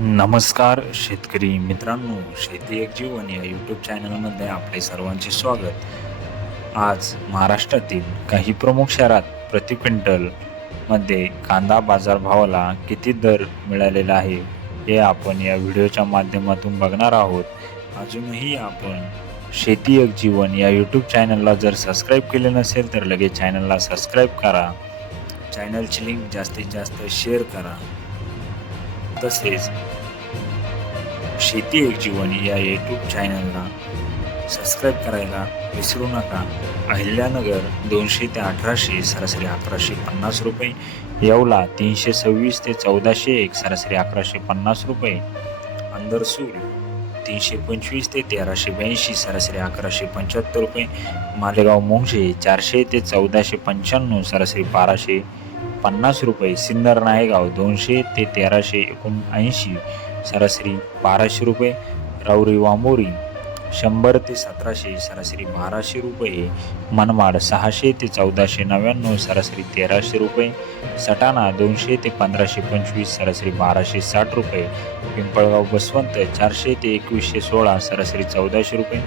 नमस्कार शेतकरी मित्रांनो शेती एक जीवन या यूट्यूब चॅनलमध्ये आपले सर्वांचे स्वागत. आज महाराष्ट्रातील काही प्रमुख शहरात प्रति क्विंटलमध्ये कांदा बाजारभावाला किती दर मिळालेला आहे हे आपण या व्हिडिओच्या माध्यमातून बघणार आहोत. अजूनही आपण शेती एक जीवन या यूट्यूब चॅनलला जर सबस्क्राईब केले नसेल तर लगेच चॅनलला सबस्क्राईब करा. चॅनलची लिंक जास्तीत जास्त शेअर करा. तसेच शेती एक जीवन या यूट्यूब चॅनलला सबस्क्राईब करायला विसरू नका. अहिल्यानगर दोनशे ते अठराशे सरासरी अकराशे पन्नास रुपये. येवला तीनशे सव्वीस ते चौदाशे एक सरासरी अकराशे पन्नास रुपये. अंदरसूर तीनशे पंचवीस ते तेराशे ब्याऐंशी सरासरी अकराशे पंच्याहत्तर रुपये. मालेगाव मोंगशे चारशे ते चौदाशे पंच्याण्णव सरासरी बाराशे पन्नास रुपये सिन्नर नायगाव दोनशे ते तेराशे एकोणऐंशी सरासरी बाराशे रुपये राऊरी वामोरी शंभर ते सतराशे सरासरी बाराशे रुपये मनमाड सहाशे ते चौदाशे नव्याण्णव सरासरी तेराशे रुपये सटाणा दोनशे ते पंधराशे पंचवीस सरासरी बाराशे साठ रुपये पिंपळगाव बसवंत चारशे ते एकवीसशे सोळा सरासरी चौदाशे रुपये.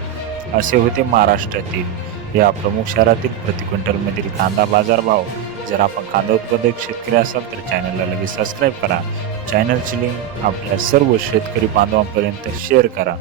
असे होते महाराष्ट्रातील या प्रमुख शहरातील प्रति क्विंटलमधील कांदा बाजारभाव. जर आपण कांदा उत्पादक शेतकरी असाल तर चॅनलला लगेच सबस्क्राईब करा. चॅनलची लिंक आपल्या सर्व शेतकरी बांधवांपर्यंत शेअर करा.